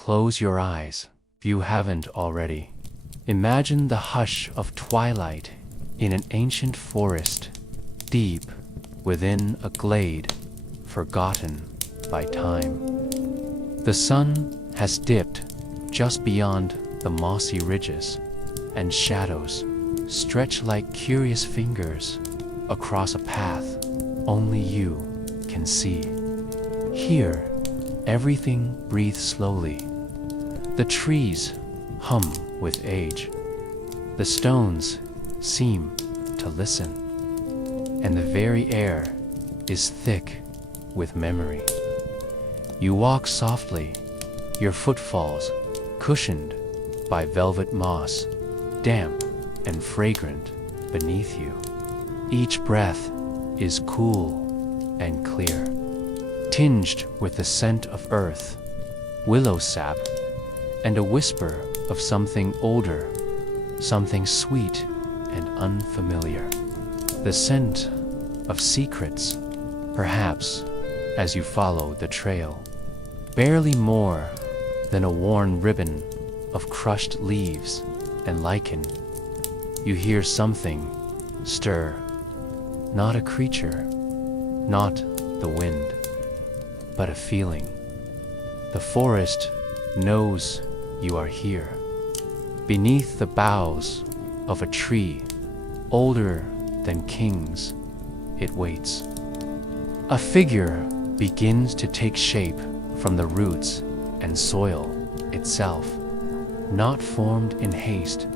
close your eyes, if you haven't already. Imagine the hush of twilight in an ancient forest, deep within a glade, forgotten by time. The sun has dipped just beyond the mossy ridges, and shadows stretch like curious fingers across a path only you can see. Here, everything breathes slowly. The trees hum with age. The stones seem to listen. And the very air is thick with memory. You walk softly, your footfalls cushioned by velvet moss, damp and fragrant beneath you. Each breath is cool and clear, tinged with the scent of earth, willow sap, and a whisper of something older, something sweet and unfamiliar. The scent of secrets, perhaps, as you follow the trail. Barely more than a worn ribbon of crushed leaves and lichen. You hear something stir, not a creature, not the wind, but a feeling. The forest knows you are here. Beneath the boughs of a tree, older than kings, it waits. A figure begins to take shape from the roots and soil itself, not formed in haste,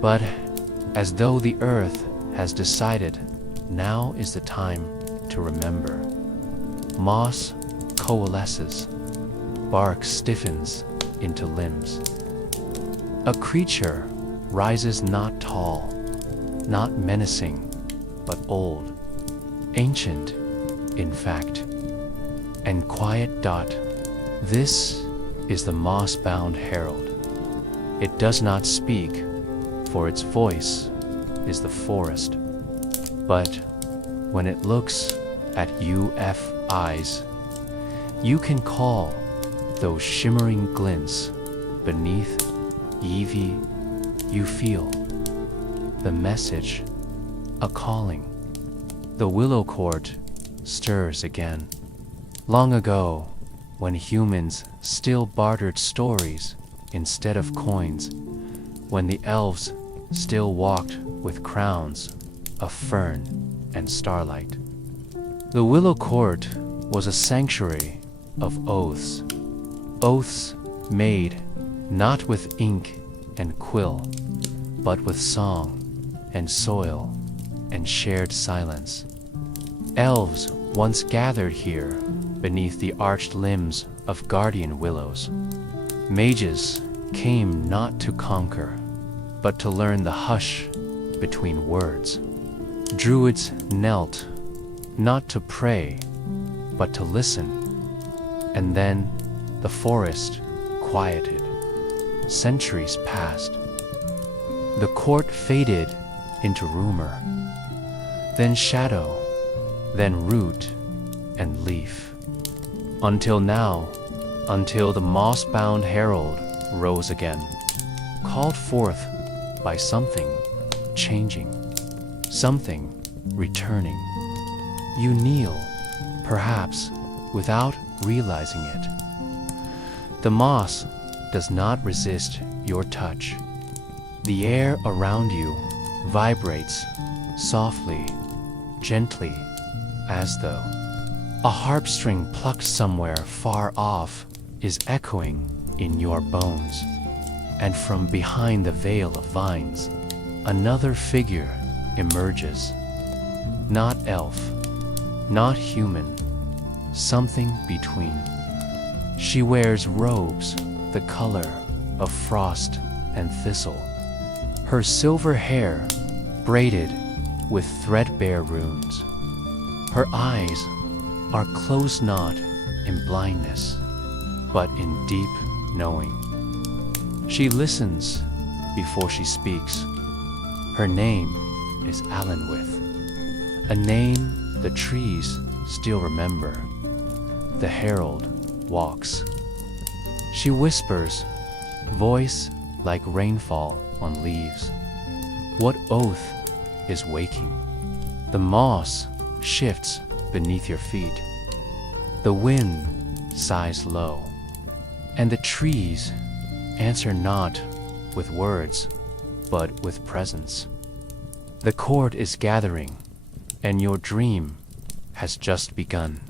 but as though the earth has decided now is the time to remember. Moss coalesces, bark stiffens into limbs. A creature rises not tall, not menacing, but old, ancient, in fact, and quiet. This is the moss-bound herald. It does not speak, for its voice is the forest. But when it looks at UF eyes, you can call those shimmering glints beneath Evie. You feel the message, a calling. The Willow Court stirs again. Long ago, when humans still bartered stories instead of coins, when the elves still walked with crowns of fern and starlight. The Willow Court was a sanctuary of oaths. Oaths made not with ink and quill, but with song and soil and shared silence. Elves once gathered here beneath the arched limbs of guardian willows. Mages came not to conquer, but to learn the hush between words. Druids knelt, not to pray, but to listen. And then the forest quieted. Centuries passed. The court faded into rumor, then shadow, then root and leaf. Until now, until the moss-bound herald rose again, called forth by something changing, something returning. You kneel, perhaps without realizing it. The moss does not resist your touch. The air around you vibrates softly, gently, as though a harp string plucked somewhere far off is echoing in your bones. And from behind the veil of vines, another figure emerges. Not elf, not human, something between. She wears robes the color of frost and thistle. Her silver hair braided with threadbare runes. Her eyes are closed not in blindness, but in deep knowing. She listens before she speaks. Her name is Allenwith, a name the trees still remember. The herald walks. She whispers, voice like rainfall on leaves. What oath is waking? The moss shifts beneath your feet. The wind sighs low, and the trees answer not with words, but with presence. The court is gathering, and your dream has just begun.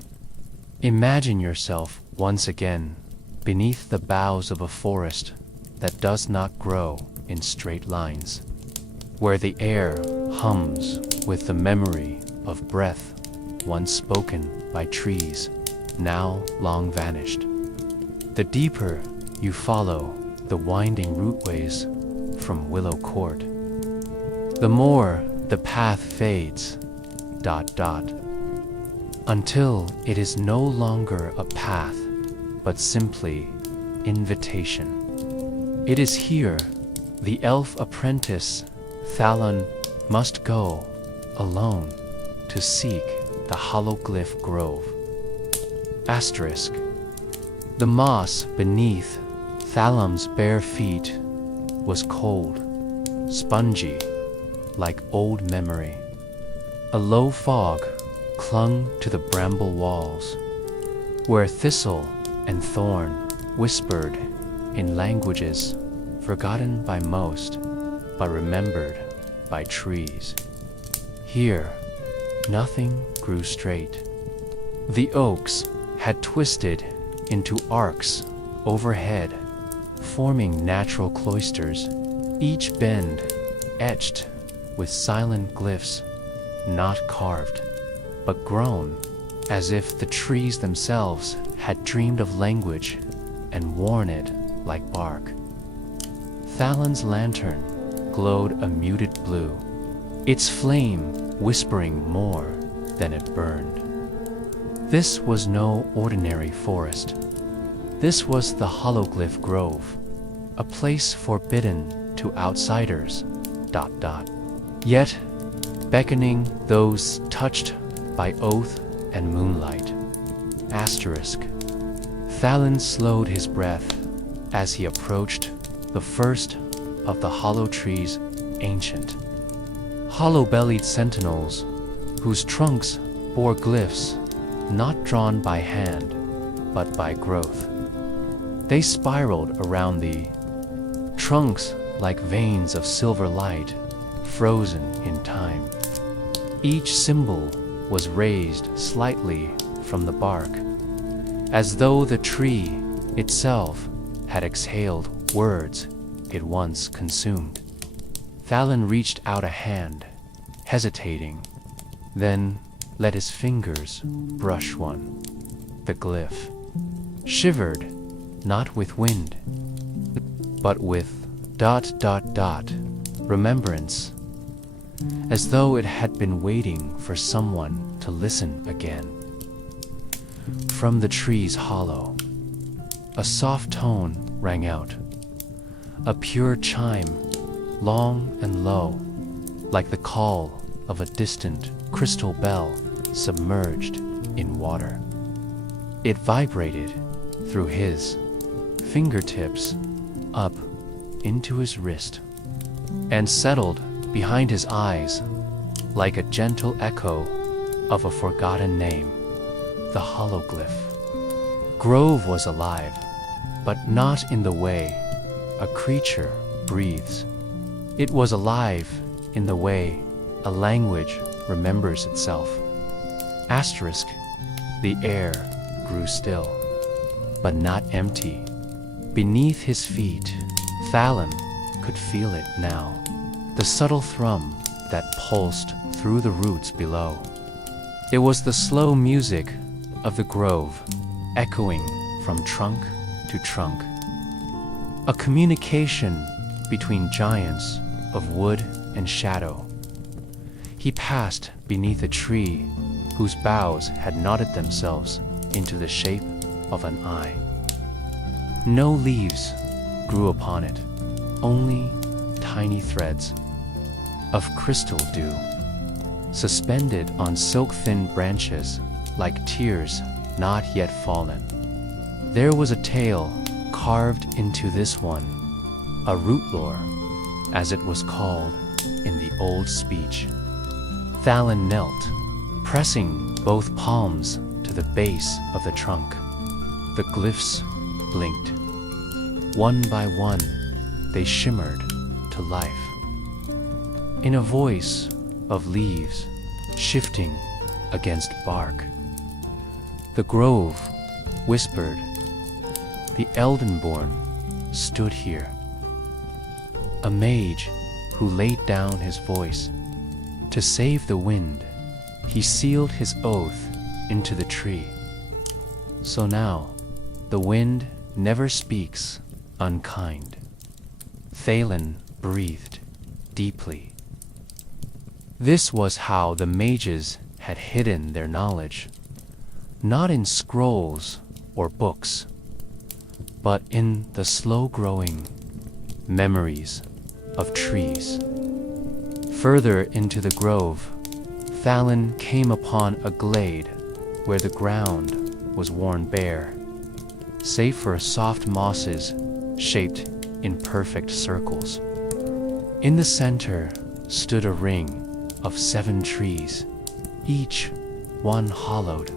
Imagine yourself once again beneath the boughs of a forest that does not grow in straight lines, where the air hums with the memory of breath once spoken by trees, now long vanished. The deeper you follow the winding routeways from Willow Court, the more the path fades, until it is no longer a path, but simply invitation. It is here the elf apprentice Thalon must go alone to seek the hologlyph grove. Asterisk. The moss beneath Thalon's bare feet was cold, spongy, like old memory. A low fog clung to the bramble walls, where thistle and thorn whispered in languages forgotten by most, but remembered by trees. Here, nothing grew straight. The oaks had twisted into arcs overhead, forming natural cloisters, each bend etched with silent glyphs, not carved, but grown, as if the trees themselves had dreamed of language and worn it like bark. Thalon's lantern glowed a muted blue, its flame whispering more than it burned. This was no ordinary forest. This was the hologlyph grove, a place forbidden to outsiders, yet beckoning those touched by oath and moonlight. Asterisk. Thalon slowed his breath as he approached the first of the hollow trees, ancient. Hollow-bellied sentinels, whose trunks bore glyphs not drawn by hand, but by growth. They spiraled around the trunks like veins of silver light, frozen in time. Each symbol was raised slightly from the bark, as though the tree itself had exhaled words it once consumed. Thalon reached out a hand, hesitating, then let his fingers brush one. The glyph shivered, not with wind, but with ... remembrance, as though it had been waiting for someone to listen again. From the tree's hollow, a soft tone rang out, a pure chime, long and low, like the call of a distant crystal bell submerged in water. It vibrated through his fingertips up into his wrist and settled behind his eyes like a gentle echo of a forgotten name, the hologlyph. Grove was alive, but not in the way a creature breathes. It was alive in the way a language remembers itself. Asterisk. The air grew still, but not empty. Beneath his feet, Thalon could feel it now, the subtle thrum that pulsed through the roots below. It was the slow music of the grove, echoing from trunk to trunk. A communication between giants of wood and shadow. He passed beneath a tree whose boughs had knotted themselves into the shape of an eye. No leaves grew upon it, only tiny threads of crystal dew, suspended on silk-thin branches like tears not yet fallen. There was a tale carved into this one, a root lore, as it was called in the old speech. Thalin knelt, pressing both palms to the base of the trunk. The glyphs blinked. One by one, they shimmered to life. In a voice of leaves shifting against bark, the grove whispered, "The Eldenborn stood here." A mage who laid down his voice to save the wind, he sealed his oath into the tree. So now, the wind never speaks unkind. Thalin breathed deeply. This was how the mages had hidden their knowledge, not in scrolls or books, but in the slow-growing memories of trees. Further into the grove, Thalin came upon a glade where the ground was worn bare, save for soft mosses shaped in perfect circles. In the center stood a ring of 7 trees, each one hollowed,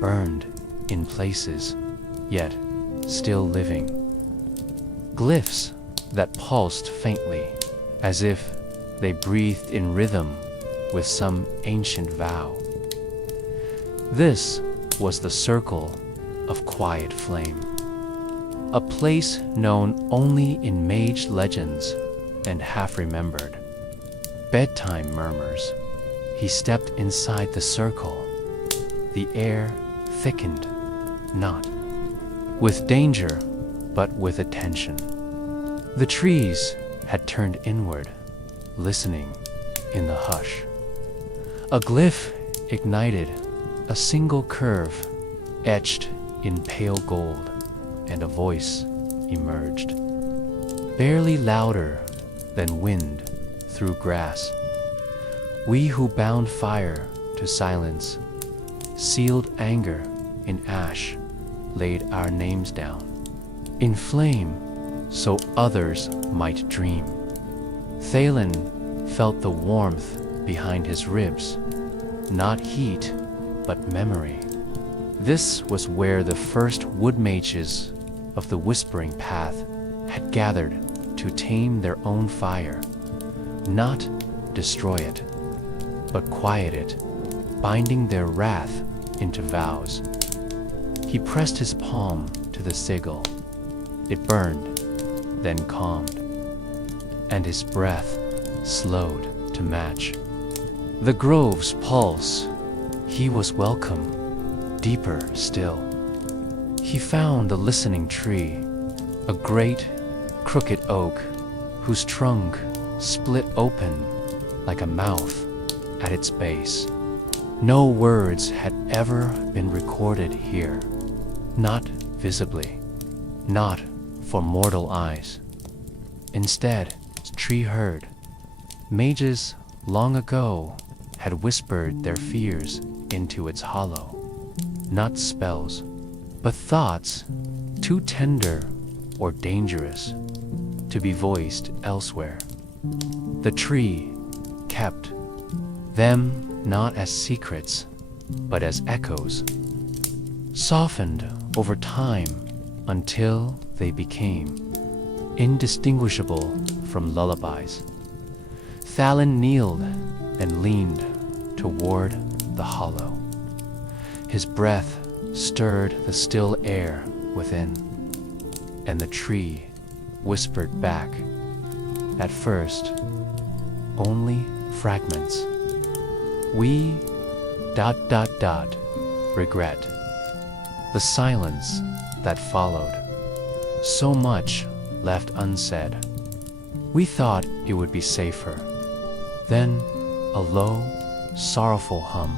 burned in places, yet still living. Glyphs that pulsed faintly, as if they breathed in rhythm with some ancient vow. This was the Circle of Quiet Flame, a place known only in mage legends and half-remembered. Bedtime murmurs. He stepped inside the circle. The air thickened, not with danger, but with attention. The trees had turned inward, listening in the hush. A glyph ignited, a single curve etched in pale gold, and a voice emerged, barely louder than wind through grass. We who bound fire to silence, sealed anger in ash, laid our names down, in flame so others might dream. Thalin felt the warmth behind his ribs, not heat, but memory. This was where the first wood mages of the Whispering Path had gathered to tame their own fire, not destroy it, but quiet it, binding their wrath into vows. He pressed his palm to the sigil. It burned, then calmed, and his breath slowed to match the grove's pulse. He was welcome, deeper still. He found the listening tree, a great, crooked oak whose trunk split open like a mouth at its base. No words had ever been recorded here, not visibly, not for mortal eyes. Instead, the tree heard. Mages long ago had whispered their fears into its hollow, not spells, but thoughts too tender or dangerous to be voiced elsewhere. The tree kept them not as secrets, but as echoes, softened over time until they became indistinguishable from lullabies. Thalin kneeled and leaned toward the hollow. His breath stirred the still air within, and the tree whispered back, at first, only fragments. We ... regret. The silence that followed. So much left unsaid. We thought it would be safer. Then a low, sorrowful hum,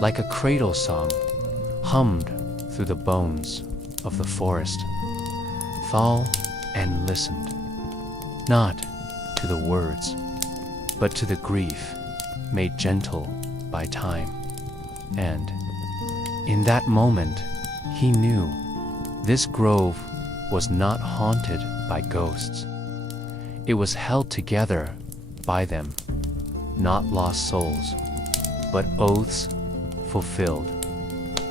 like a cradle song, hummed through the bones of the forest. Thal and listened, not to the words, but to the grief made gentle by time. And in that moment, he knew this grove was not haunted by ghosts. It was held together by them, not lost souls, but oaths fulfilled,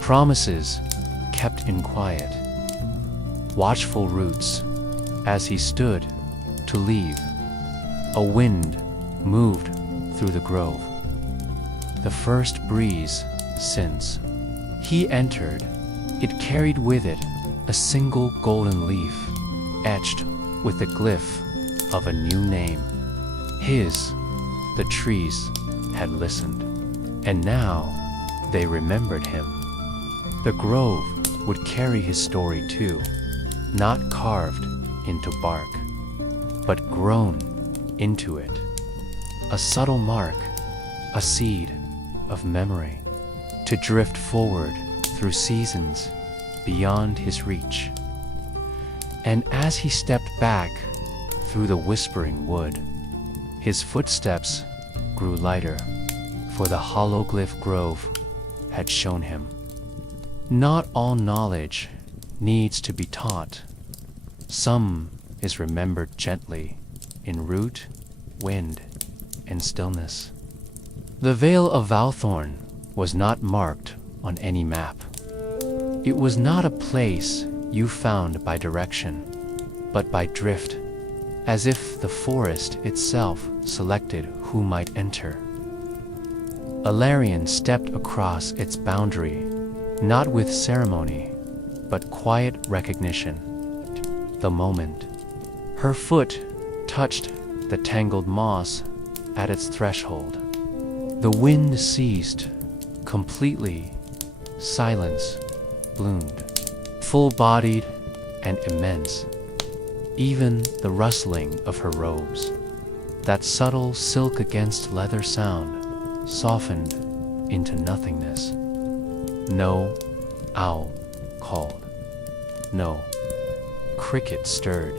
promises kept in quiet, watchful roots. As he stood to leave, a wind moved through the grove, the first breeze since he entered. It carried with it a single golden leaf, etched with the glyph of a new name. His, the trees, had listened, and now they remembered him. The grove would carry his story too, not carved into bark, but grown into it. A subtle mark, a seed of memory, to drift forward through seasons beyond his reach. And as he stepped back through the whispering wood, his footsteps grew lighter, for the hologlyph grove had shown him. Not all knowledge needs to be taught. Some is remembered gently in root, wind, and stillness. The Vale of Valthorn was not marked on any map. It was not a place you found by direction, but by drift, as if the forest itself selected who might enter. Alarion stepped across its boundary, not with ceremony, but quiet recognition. The moment her foot touched the tangled moss at its threshold, the wind ceased completely. Silence bloomed, full-bodied and immense. Even the rustling of her robes, that subtle silk against leather sound, softened into nothingness. No owl called. No cricket stirred.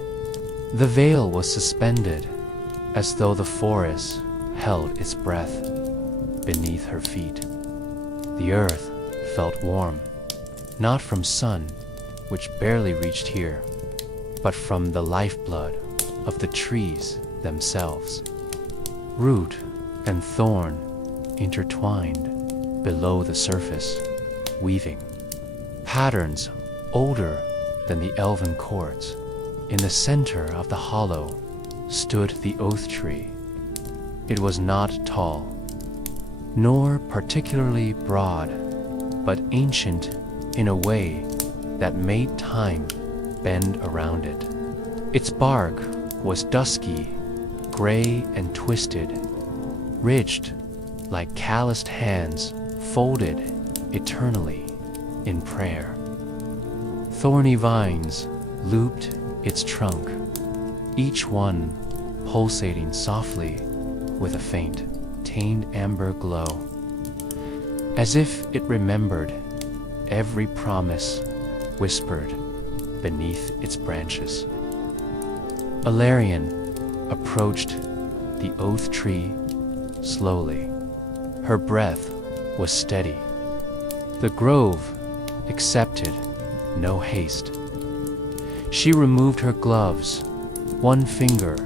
The veil was suspended, as though the forest held its breath beneath her feet. The earth felt warm, not from sun, which barely reached here, but from the lifeblood of the trees themselves. Root and thorn intertwined below the surface, weaving patterns older than the elven courts. In the center of the hollow stood the oath tree. It was not tall, nor particularly broad, but ancient in a way that made time bend around it. Its bark was dusky, gray and twisted, ridged like calloused hands folded eternally in prayer. Thorny vines looped its trunk, each one pulsating softly with a faint, tamed amber glow, as if it remembered every promise whispered beneath its branches. Alarion approached the oath tree slowly. Her breath was steady. The grove accepted no haste. She removed her gloves, one finger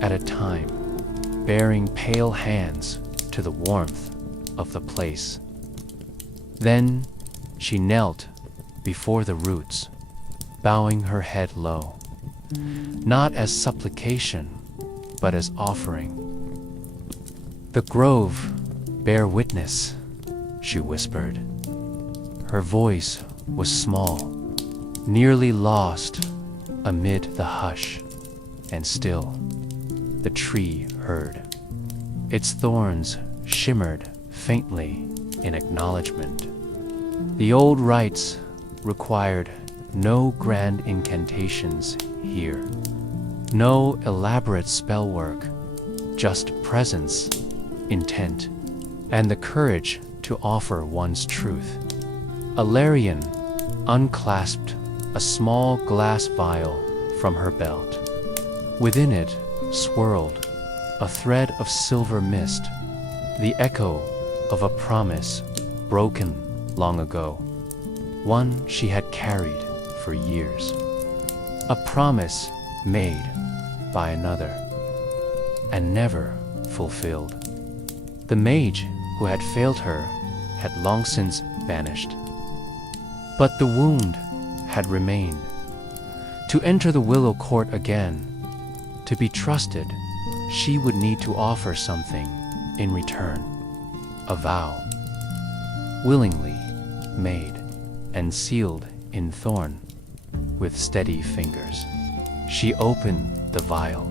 at a time, baring pale hands to the warmth of the place. Then she knelt before the roots, bowing her head low, not as supplication, but as offering. "The grove bear witness," she whispered. Her voice was small, nearly lost amid the hush, and still the tree heard. Its thorns shimmered faintly in acknowledgement. The old rites required no grand incantations here, no elaborate spellwork, just presence, intent, and the courage to offer one's truth. Alarion unclasped a small glass vial from her belt. Within it swirled a thread of silver mist, the echo of a promise broken long ago, one she had carried for years. a promise made by another and never fulfilled. The mage who had failed her had long since vanished, but the wound had remained. To enter the Willow Court again, to be trusted, she would need to offer something in return, a vow, willingly made and sealed in thorn. With steady fingers, she opened the vial.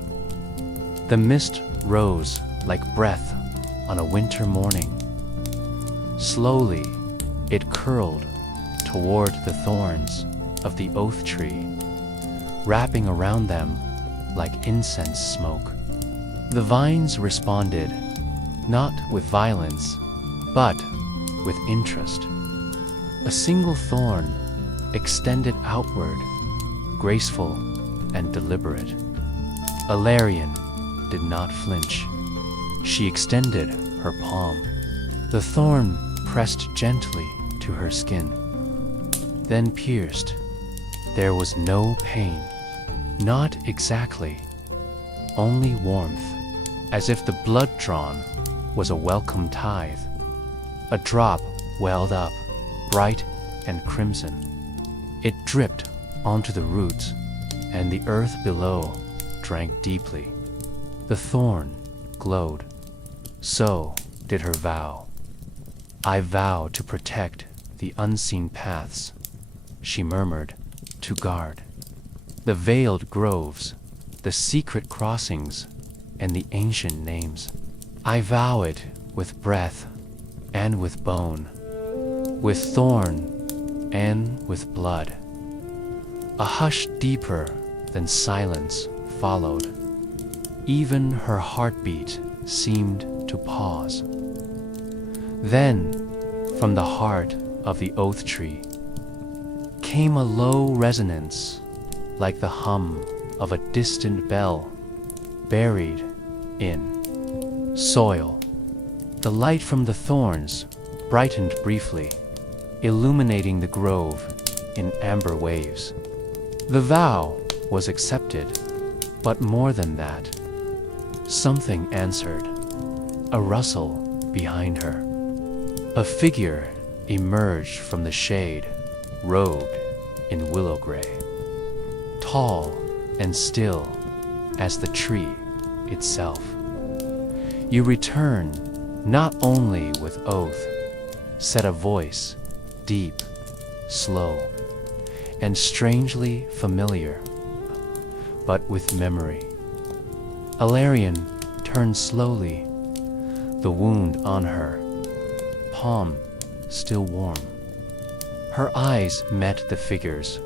The mist rose like breath on a winter morning. Slowly, it curled toward the thorns of the oak tree, wrapping around them like incense smoke. The vines responded, not with violence, but with interest. A single thorn extended outward, graceful and deliberate. Alarian did not flinch. She extended her palm. The thorn pressed gently to her skin, then pierced. There was no pain, not exactly, only warmth, as if the blood drawn was a welcome tithe. A drop welled up, bright and crimson. It dripped onto the roots, and the earth below drank deeply. The thorn glowed. So did her vow. I vow to protect the unseen paths, she murmured, to guard the veiled groves, the secret crossings, and the ancient names. I vow it with breath and with bone, with thorn and with blood. A hush deeper than silence followed. Even her heartbeat seemed to pause. Then, from the heart of the oak tree, came a low resonance, like the hum of a distant bell, buried in soil. The light from the thorns brightened briefly, illuminating the grove in amber waves. The vow was accepted, but more than that, something answered, a rustle behind her. A figure emerged from the shade, robed in willow gray, tall and still as the tree itself. You return not only with oath, said a voice, deep, slow, and strangely familiar, but with memory. Alarian turned slowly, the wound on her palm still warm. Her eyes met the figures,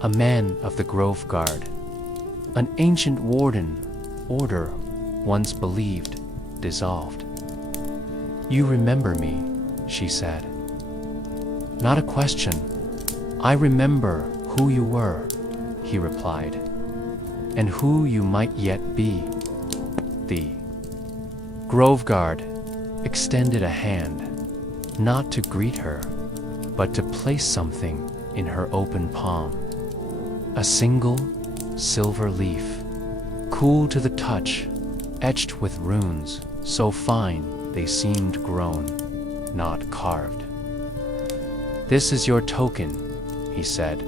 a man of the grove guard, an ancient warden, order once believed dissolved. You remember me, she said. Not a question. I remember who you were, he replied, and who you might yet be. The grove guard extended a hand, not to greet her, but to place something in her open palm. A single silver leaf, cool to the touch, etched with runes so fine they seemed grown, not carved. This is your token, he said,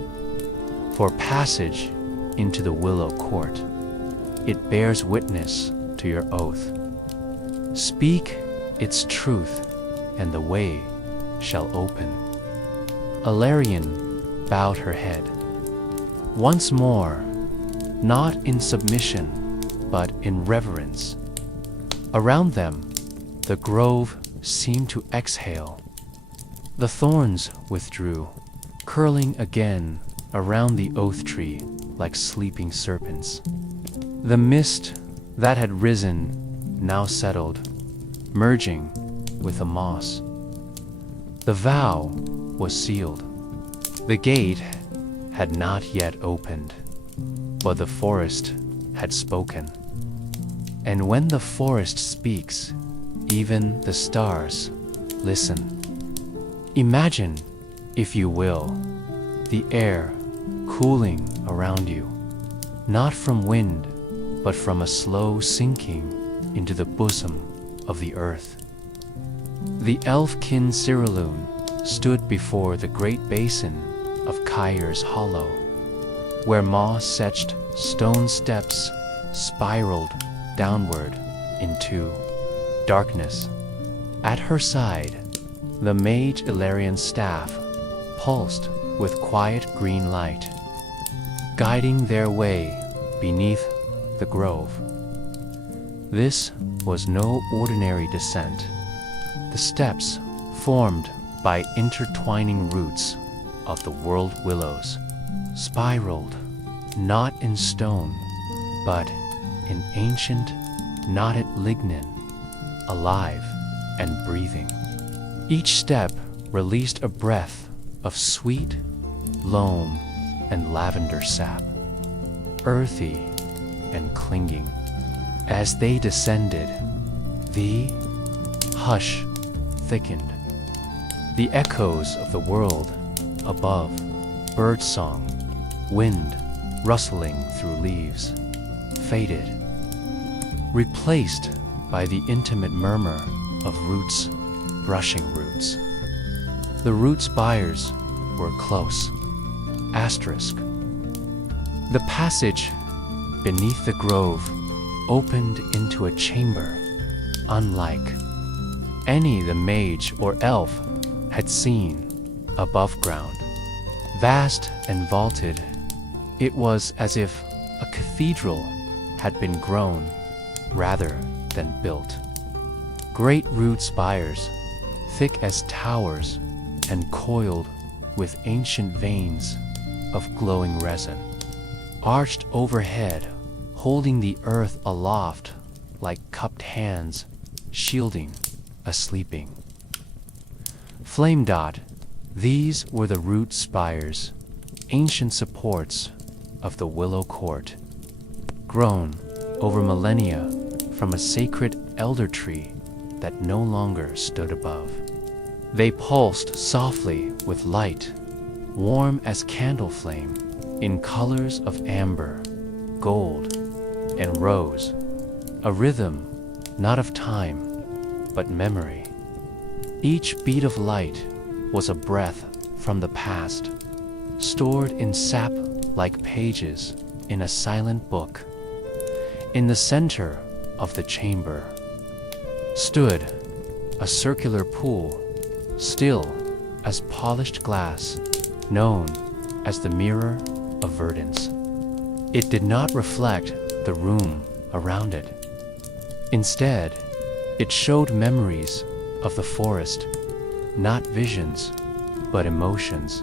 for passage into the Willow Court. It bears witness to your oath. Speak its truth, and the way shall open. Alarian bowed her head. Once more, not in submission, but in reverence. Around them, the grove seemed to exhale. The thorns withdrew, curling again around the oak tree like sleeping serpents. The mist that had risen now settled, merging with the moss. The vow was sealed. The gate had not yet opened, but the forest had spoken. And when the forest speaks, even the stars listen. Imagine, if you will, the air cooling around you, not from wind, but from a slow sinking into the bosom of the earth. The elf-kin Cyrillune stood before the great basin of Kyr's Hollow, where moss-etched stone steps spiraled downward into darkness. At her side, the mage Ilarian's staff pulsed with quiet green light, guiding their way beneath the grove. This was no ordinary descent. The steps, formed by intertwining roots of the world willows, spiraled not in stone, but in ancient, knotted lignin, alive and breathing. Each step released a breath of sweet loam and lavender sap, earthy and clinging. As they descended, the hush thickened. The echoes of the world above, birdsong, wind rustling through leaves, faded, replaced by the intimate murmur of roots brushing roots. The root spires were close. Asterisk. The passage beneath the grove opened into a chamber unlike any the mage or elf had seen above ground. Vast and vaulted, it was as if a cathedral had been grown rather than built. Great root spires, thick as towers and coiled with ancient veins of glowing resin, arched overhead, holding the earth aloft like cupped hands shielding a sleeping. Flame dot, these were the root spires, ancient supports of the Willow Court, grown over millennia from a sacred elder tree that no longer stood above. They pulsed softly with light, warm as candle flame, in colors of amber, gold, and rose, a rhythm not of time, but memory. Each beat of light was a breath from the past, stored in sap-like pages in a silent book. In the center of the chamber stood a circular pool, still as polished glass, known as the Mirror of Verdance. It did not reflect the room around it. Instead, it showed memories of the forest, not visions, but emotions,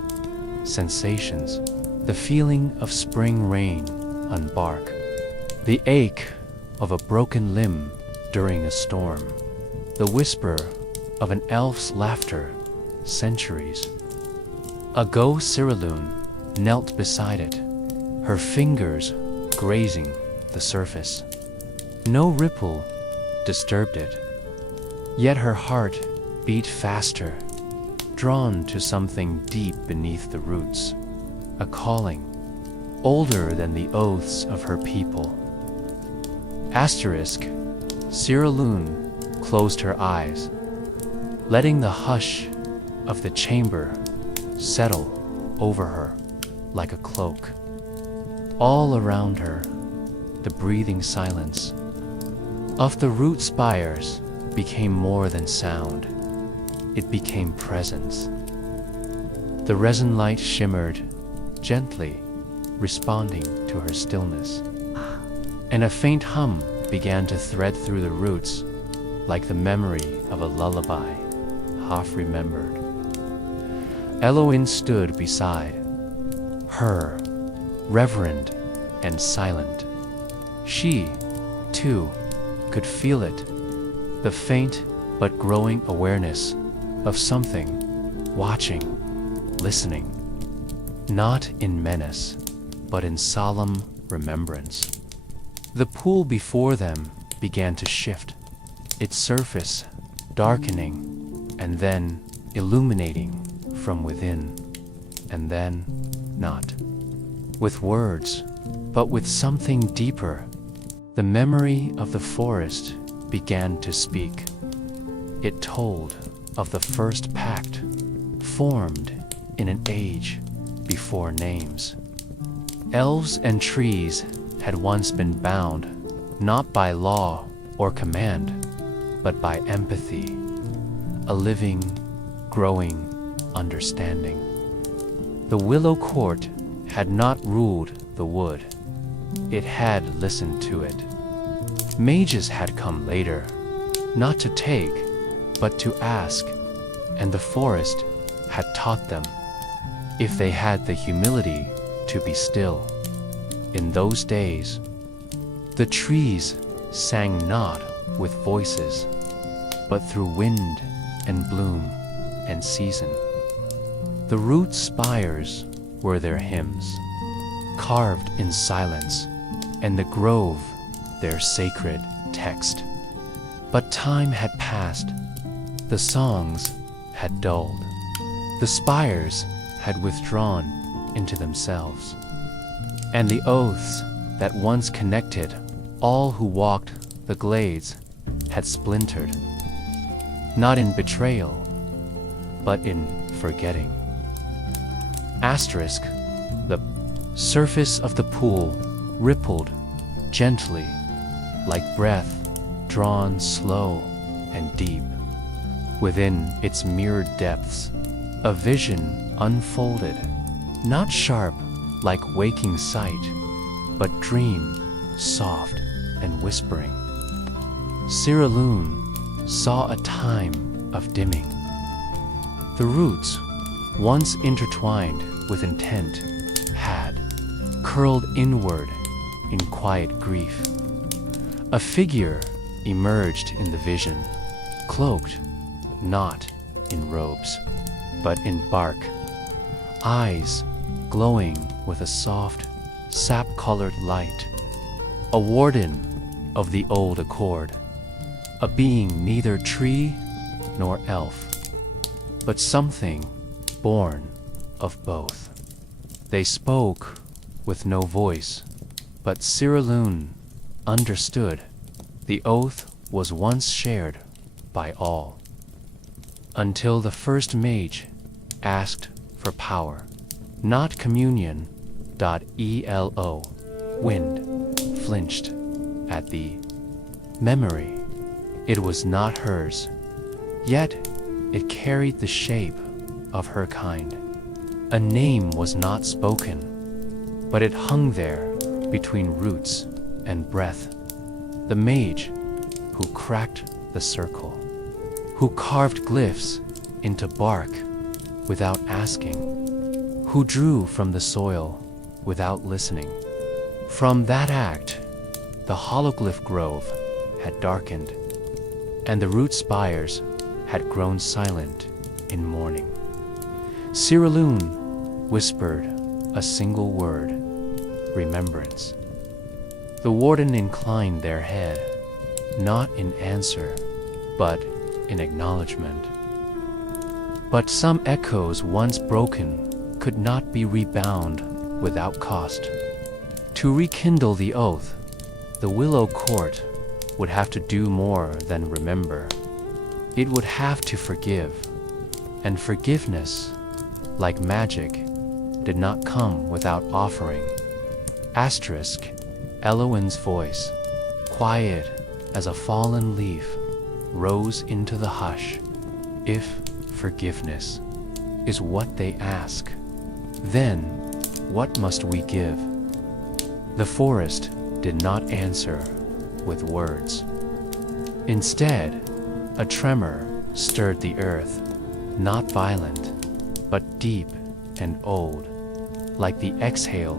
sensations, the feeling of spring rain on bark, the ache of a broken limb during a storm, the whisper of an elf's laughter centuries ago. Cyrillune knelt beside it, her fingers grazing the surface. No ripple disturbed it, yet her heart beat faster, drawn to something deep beneath the roots, a calling older than the oaths of her people. Asterisk. Cyrillune closed her eyes, letting the hush of the chamber settle over her like a cloak. All around her, the breathing silence of the root spires became more than sound. It became presence. The resin light shimmered, gently responding to her stillness, and a faint hum began to thread through the roots like the memory of a lullaby, half remembered. Eloin stood beside her, reverent and silent. She, too, could feel it, the faint but growing awareness of something watching, listening, not in menace, but in solemn remembrance. The pool before them began to shift, its surface darkening and then illuminating from within, and then not. With words, but with something deeper. The memory of the forest began to speak. It told of the first pact, formed in an age before names. Elves and trees had once been bound, not by law or command, but by empathy, a living, growing understanding. The Willow Court had not ruled the wood. It had listened to it. Mages had come later, not to take, but to ask, and the forest had taught them, if they had the humility to be still. In those days, the trees sang not with voices, but through wind and bloom and season. The root spires were their hymns, carved in silence, and the grove their sacred text. But time had passed, the songs had dulled, the spires had withdrawn into themselves, and the oaths that once connected all who walked the glades had splintered, not in betrayal, but in forgetting. Asterisk, the surface of the pool rippled gently, like breath drawn slow and deep. Within its mirrored depths, a vision unfolded, not sharp like waking sight, but dream, soft and whispering. Cyrillune saw a time of dimming. The roots, once intertwined with intent, had curled inward in quiet grief. A figure emerged in the vision, cloaked not in robes, but in bark, eyes glowing with a soft, sap-colored light. A warden of the old accord, a being neither tree nor elf, but something born of both. They spoke with no voice, but Cyrillune understood the oath was once shared by all. Until the first mage asked for power, not communion. ELO. Wind flinched at the memory. It was not hers, yet it carried the shape of her kind. A name was not spoken, but it hung there between roots and breath. The mage who cracked the circle, who carved glyphs into bark without asking, who drew from the soil without listening. From that act, the hologlyph grove had darkened, and the root spires had grown silent in mourning. Cyrillune whispered a single word, remembrance. The warden inclined their head, not in answer, but in acknowledgement. But some echoes once broken could not be rebound without cost. To rekindle the oath, the Willow Court would have to do more than remember. It would have to forgive, and forgiveness, like magic, did not come without offering. Asterisk, Eloin's voice, quiet as a fallen leaf, rose into the hush. If forgiveness is what they ask, then what must we give? The forest did not answer with words. Instead, a tremor stirred the earth, not violent, but deep and old, like the exhale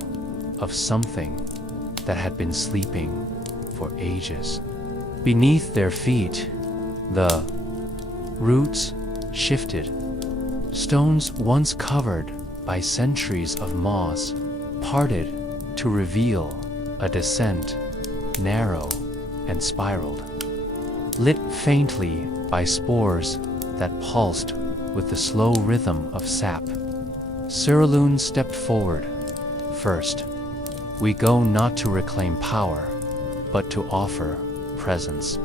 of something that had been sleeping for ages. Beneath their feet, the roots shifted. Stones once covered by centuries of moss parted to reveal a descent, narrow and spiraled, lit faintly by spores that pulsed with the slow rhythm of sap. Cyrillune stepped forward, first, We go not to reclaim power, but to offer presence.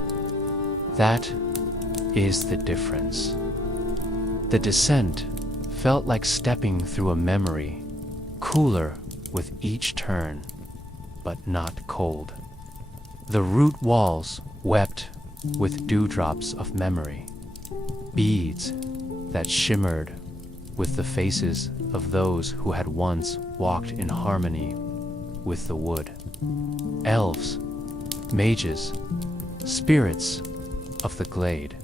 That is the difference. The descent felt like stepping through a memory, cooler with each turn, but not cold. The root walls wept with dewdrops of memory, beads that shimmered with the faces of those who had once walked in harmony with the wood. Elves, mages, spirits of the glade.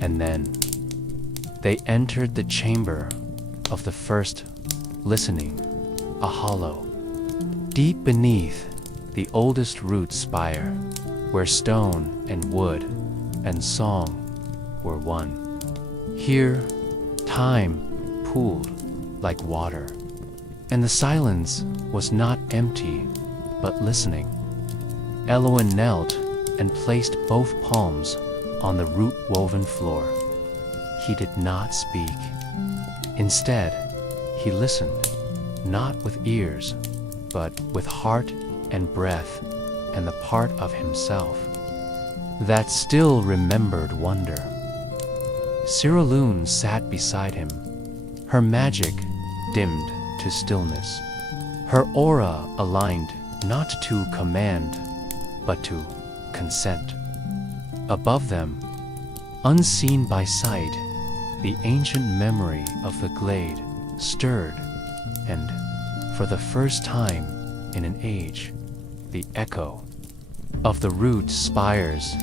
And then they entered the chamber of the first listening, a hollow, deep beneath the oldest root spire, where stone and wood and song were one. Here, time pooled like water, and the silence was not empty, but listening. Elwyn knelt and placed both palms on the root-woven floor. He did not speak. Instead, he listened, not with ears, but with heart and breath and the part of himself that still remembered wonder. Cyrillune sat beside him, her magic dimmed to stillness, her aura aligned not to command, but to consent. Above them, unseen by sight, the ancient memory of the glade stirred, and for the first time in an age, the echo of the root spires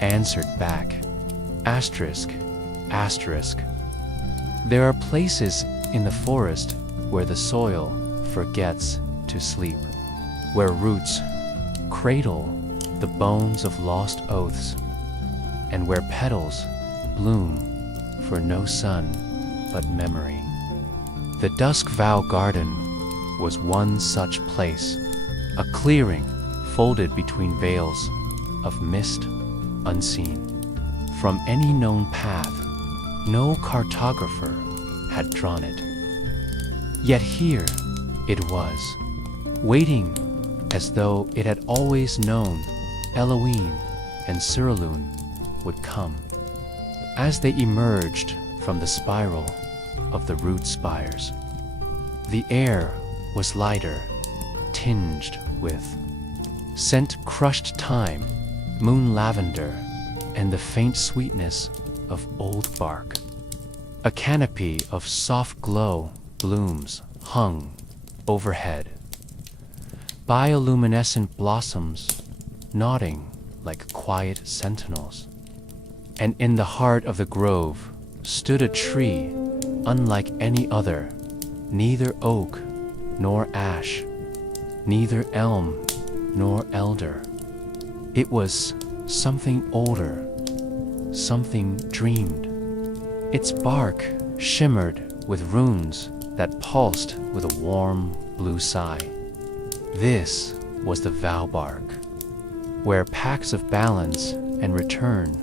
answered back. Asterisk, asterisk. There are places in the forest where the soil forgets to sleep, where roots cradle the bones of lost oaths, and where petals bloom for no sun but memory. The Dusk Vow Garden was one such place, a clearing folded between veils of mist unseen. From any known path, no cartographer had drawn it. Yet here it was, waiting as though it had always known Elwyn and Cyrillune would come. As they emerged from the spiral of the root spires, the air was lighter, tinged with scent crushed thyme, moon lavender, and the faint sweetness of old bark. A canopy of soft glow blooms hung overhead. Bioluminescent blossoms nodding like quiet sentinels. And in the heart of the grove stood a tree unlike any other, neither oak nor ash, neither elm nor elder. It was something older, something dreamed. Its bark shimmered with runes that pulsed with a warm blue sigh. This was the vow bark, where pacts of balance and return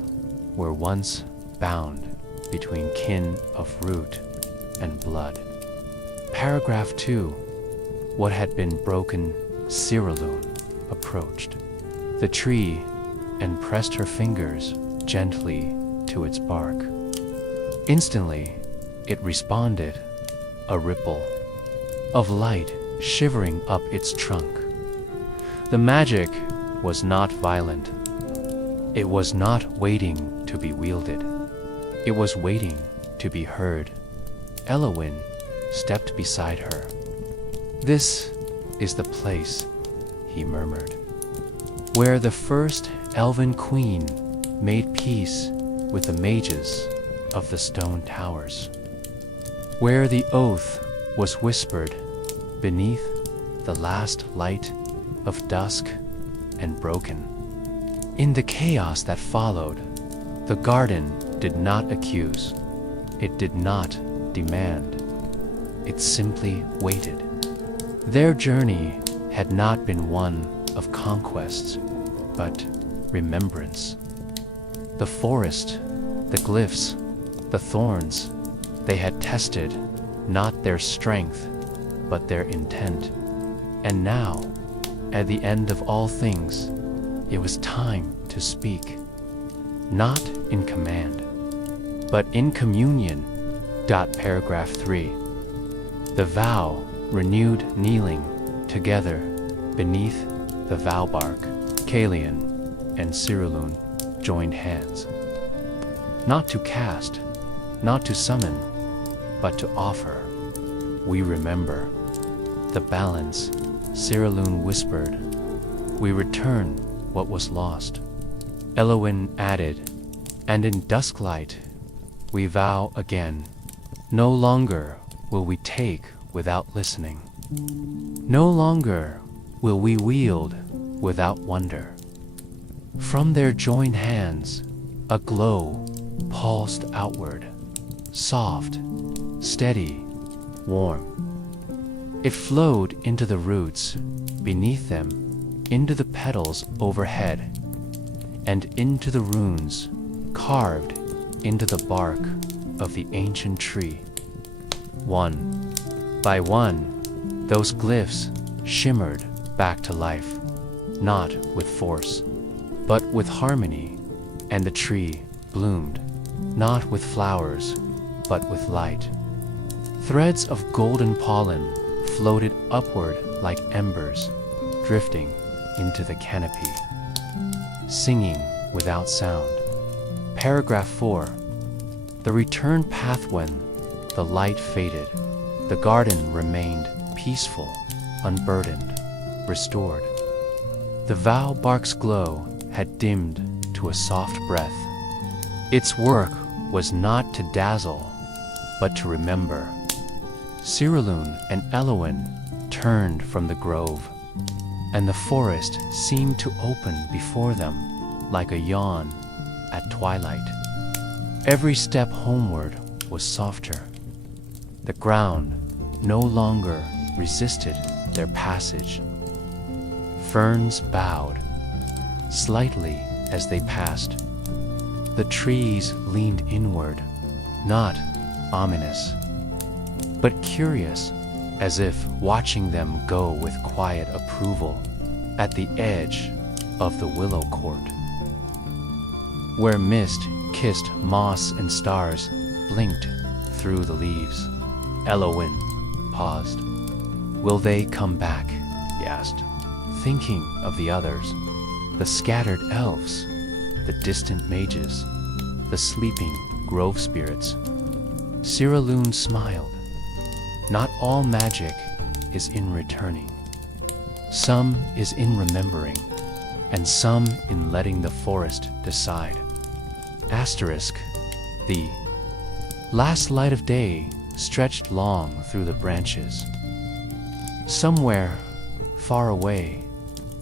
were once bound between kin of root and blood. Paragraph 2. What had been broken, Cyrillune approached the tree and pressed her fingers gently to its bark. Instantly, it responded, a ripple of light shivering up its trunk. The magic was not violent. It was not waiting to be wielded. It was waiting to be heard. Elwyn stepped beside her. "This is the place," he murmured, "where the first elven queen made peace with the mages of the stone towers, where the oath was whispered beneath the last light of dusk and broken." In the chaos that followed, the garden did not accuse. It did not demand. It simply waited. Their journey had not been one of conquests, but remembrance. The forest, the glyphs, the thorns, they had tested not their strength, but their intent. And now, at the end of all things, it was time to speak. Not in command, but in communion. Paragraph 3. The vow renewed kneeling together beneath the vow bark. Kalian and Cyrillune joined hands. Not to cast, not to summon, but to offer. We remember. The balance, Cyrillune whispered. We return what was lost. Elwyn added, and in dusklight we vow again. No longer will we take without listening. No longer will we wield without wonder. From their joined hands, a glow pulsed outward, soft, steady, warm. It flowed into the roots, beneath them, into the petals overhead, and into the runes carved into the bark of the ancient tree. One by one, those glyphs shimmered back to life, not with force, but with harmony, and the tree bloomed, not with flowers, but with light. Threads of golden pollen floated upward like embers, drifting into the canopy, singing without sound. Paragraph 4. The return path when the light faded, the garden remained peaceful, unburdened, restored. The vow bark's glow had dimmed to a soft breath. Its work was not to dazzle, but to remember. Cyrillune and Elwyn turned from the grove, and the forest seemed to open before them like a yawn at twilight. Every step homeward was softer. The ground no longer resisted their passage. Ferns bowed slightly as they passed. The trees leaned inward, not ominous, but curious, as if watching them go with quiet approval at the edge of the Willow Court, where mist kissed moss and stars blinked through the leaves. Elwyn paused. Will they come back? He asked, thinking of the others, the scattered elves, the distant mages, the sleeping grove spirits. Cyrillune smiled. Not all magic is in returning. Some is in remembering, and some in letting the forest decide. Asterisk. The last light of day stretched long through the branches. Somewhere, far away,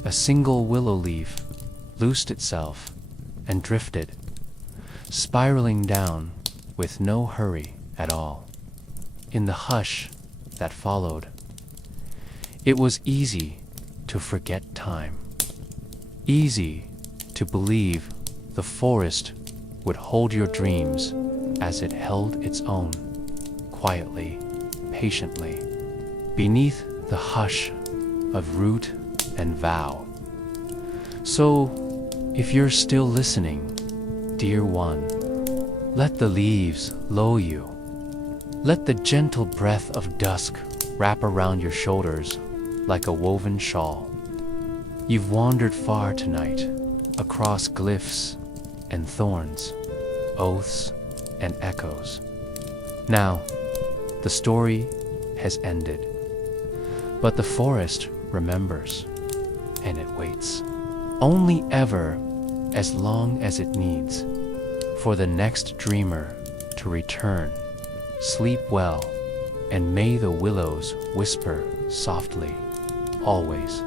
a single willow leaf loosed itself and drifted, spiraling down with no hurry at all. In the hush that followed, it was easy to forget time, easy to believe the forest would hold your dreams as it held its own, quietly, patiently, beneath the hush of root and vow. So, if you're still listening, dear one, let the leaves lull you. Let the gentle breath of dusk wrap around your shoulders like a woven shawl. You've wandered far tonight, across glyphs and thorns, oaths and echoes. Now, the story has ended, but the forest remembers, and it waits, only ever as long as it needs, for the next dreamer to return. Sleep well, and may the willows whisper softly, always.